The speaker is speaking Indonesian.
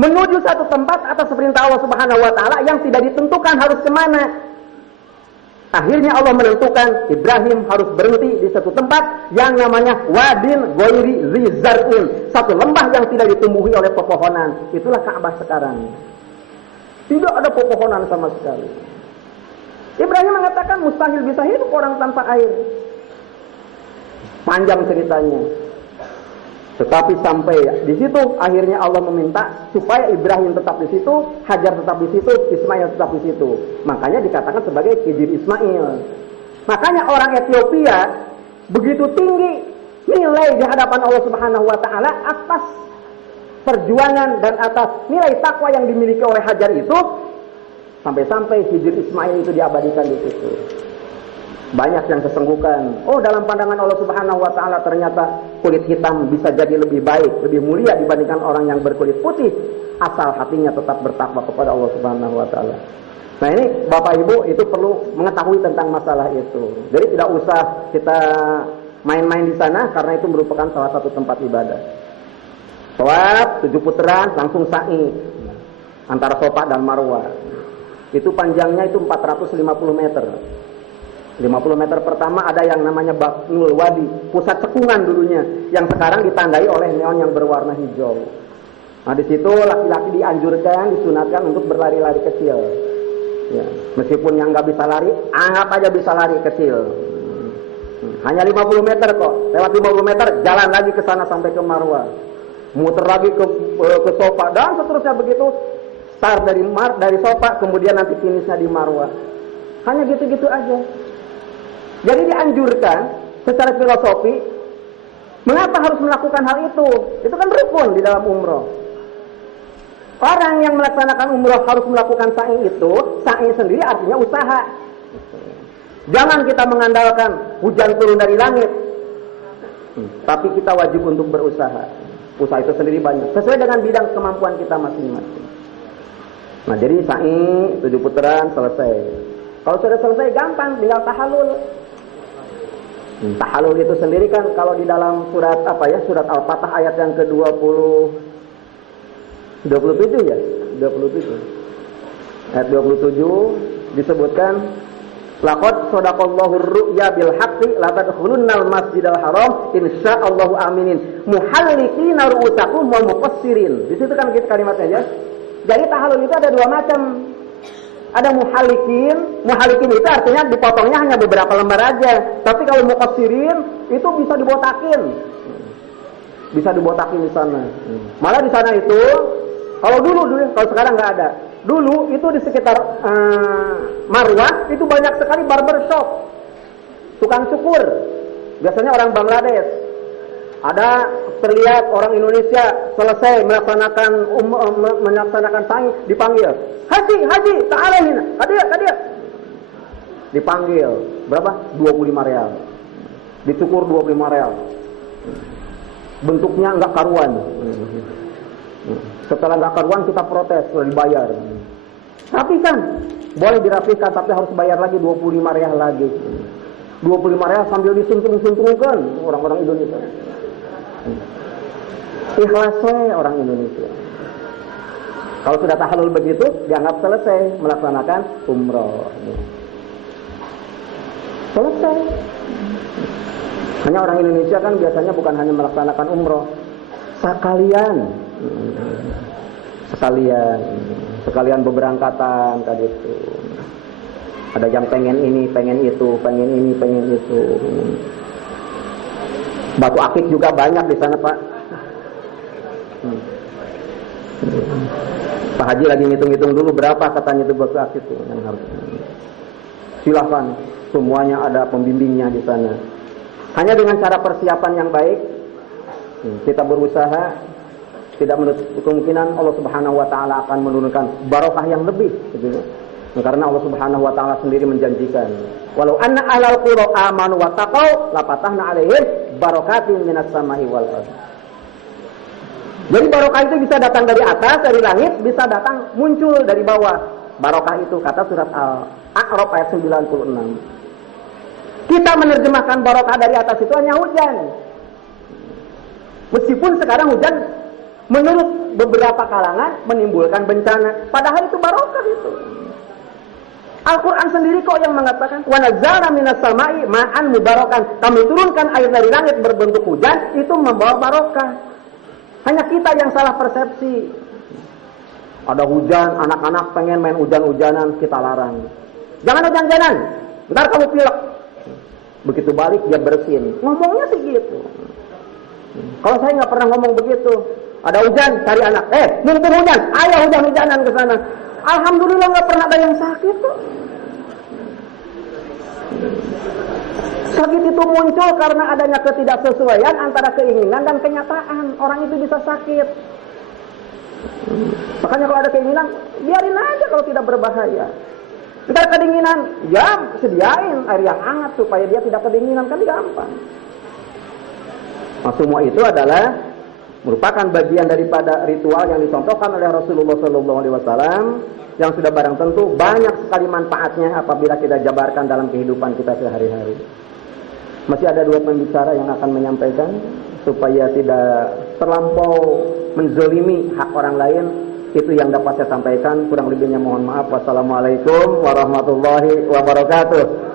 menuju satu tempat atas perintah Allah Subhanahu wa taala yang tidak ditentukan harus kemana. Akhirnya Allah menentukan Ibrahim harus berhenti di satu tempat yang namanya Wadin Ghairi Rizar'in, satu lembah yang tidak ditumbuhi oleh pepohonan. Itulah Ka'bah sekarang. Tidak ada pepohonan sama sekali. Ibrahim mengatakan mustahil bisa hidup orang tanpa air. Panjang ceritanya. Tetapi sampai di situ akhirnya Allah meminta supaya Ibrahim tetap di situ, Hajar tetap di situ, Ismail tetap di situ. Makanya dikatakan sebagai Khidir Ismail. Makanya orang Ethiopia begitu tinggi nilai di hadapan Allah Subhanahu wa taala atas perjuangan dan atas nilai takwa yang dimiliki oleh Hajar itu, sampai-sampai Khidir Ismail itu diabadikan di situ. Banyak yang kesenggukan. Oh, dalam pandangan Allah Subhanahu wa taala ternyata kulit hitam bisa jadi lebih baik, lebih mulia dibandingkan orang yang berkulit putih, asal hatinya tetap bertakwa kepada Allah Subhanahu wa taala. Nah, ini Bapak Ibu itu perlu mengetahui tentang masalah itu. Jadi tidak usah kita main-main di sana karena itu merupakan salah satu tempat ibadah. Tawaf 7 putaran langsung sa'i antara Safa dan Marwah. Itu panjangnya itu 450 meter. 50 meter pertama ada yang namanya Batnul Wadi, pusat cekungan dulunya, yang sekarang ditandai oleh neon yang berwarna hijau. Nah, di situ laki-laki dianjurkan, disunatkan untuk berlari-lari kecil. Ya, meskipun yang nggak bisa lari, anggap aja bisa lari kecil. Hanya 50 meter kok. Lewat 50 meter, jalan lagi ke sana sampai ke Marwah. Muter lagi ke Safa dan seterusnya begitu. Start dari Safa, kemudian nanti finishnya di Marwah. Hanya gitu-gitu aja. Jadi dianjurkan secara filosofi, mengapa harus melakukan hal itu? Itu kan rukun di dalam umroh. Orang yang melaksanakan umroh harus melakukan sa'i itu, sa'i sendiri artinya usaha. Jangan kita mengandalkan hujan turun dari langit, tapi kita wajib untuk berusaha. Usaha itu sendiri banyak, sesuai dengan bidang kemampuan kita masing-masing. Nah, jadi sa'i 7 putaran selesai. Kalau sudah selesai gampang, tinggal tahallul. Tahallul itu sendiri kan kalau di dalam surat surat Al-Fatah ayat yang ke-27 ya, 27. Ayat 27 disebutkan laqad sadaqallahu ar-ru'ya bil haqqi la tadkhulunnal masjidal haram insyaallahu aminin muhallikina ru'usakum wa muqassirin. Di situ kan kalimatnya ya. Jadi tahallul itu ada 2 macam. Ada muhalikin itu artinya dipotongnya hanya beberapa lembar aja. Tapi kalau muqassirin itu bisa dibotakin. Bisa dibotakin di sana. Malah di sana itu kalau dulu kalau sekarang nggak ada. Dulu itu di sekitar Marwah itu banyak sekali barbershop. Tukang cukur. Biasanya orang Bangladesh. Ada terlihat orang Indonesia selesai melaksanakan sa'i dipanggil. Haji, ta'alahin. Hadir. Dipanggil. Berapa? 25 real. Dicukur 25 real. Bentuknya enggak karuan. Setelah enggak karuan kita protes, sudah dibayar. Tapi kan boleh dirapikan tapi harus bayar lagi 25 real lagi. 25 real sambil disuntung-suntungkan orang-orang Indonesia. Ikhlasnya orang Indonesia. Kalau sudah tahallul begitu, dianggap selesai melaksanakan umroh. Selesai. Hanya orang Indonesia kan biasanya bukan hanya melaksanakan umroh, sekalian beberangkatan tadi itu. Ada yang pengen ini, pengen itu, pengen ini, pengen itu. Batu akik juga banyak di sana, Pak. Pak Haji lagi ngitung-ngitung dulu berapa katanya itu batu akik itu yang harus. Silakan, semuanya ada pembimbingnya di sana. Hanya dengan cara persiapan yang baik, kita berusaha, tidak menutup kemungkinan Allah Subhanahu wa taala akan menurunkan barokah yang lebih gitu. Karena Allah Subhanahu wa taala sendiri menjanjikan, walau anna ahlal qura amanu wa taqau la fatahna 'alaihim barakatin minas sama'i wal ardh. Jadi barokah itu bisa datang dari atas, dari langit, bisa datang muncul dari bawah. Barokah itu kata surat Al-A'raf ayat 96. Kita menerjemahkan barokah dari atas itu hanya hujan. Meskipun sekarang hujan menurut beberapa kalangan menimbulkan bencana. Padahal itu barokah itu. Al-Quran sendiri kok yang mengatakan wa nazzalna minas sama'i ma'an mubarakan. Kami turunkan air dari langit berbentuk hujan, itu membawa barokah. Hanya kita yang salah persepsi. Ada hujan, anak-anak pengen main hujan-hujanan, kita larang. Jangan hujan-hujanan, ntar kamu pilek. Begitu balik dia bersin. Ngomongnya sih gitu. Kalau saya nggak pernah ngomong begitu. Ada hujan, cari anak. Mumpung hujan, ayo hujan-hujanan ke sana. Alhamdulillah nggak pernah ada yang sakit kok. Sakit itu muncul karena adanya ketidaksesuaian antara keinginan dan kenyataan. Orang itu bisa sakit. Makanya kalau ada keinginan, biarin aja kalau tidak berbahaya. Ntar kedinginan, ya sediain air yang hangat supaya dia tidak kedinginan, kan gampang. Nah, semua itu adalah merupakan bagian daripada ritual yang dicontohkan oleh Rasulullah SAW yang sudah barang tentu banyak sekali manfaatnya apabila kita jabarkan dalam kehidupan kita sehari-hari. Masih ada dua pembicara yang akan menyampaikan supaya tidak terlampau menzolimi hak orang lain. Itu yang dapat saya sampaikan, kurang lebihnya mohon maaf. Wassalamualaikum warahmatullahi wabarakatuh.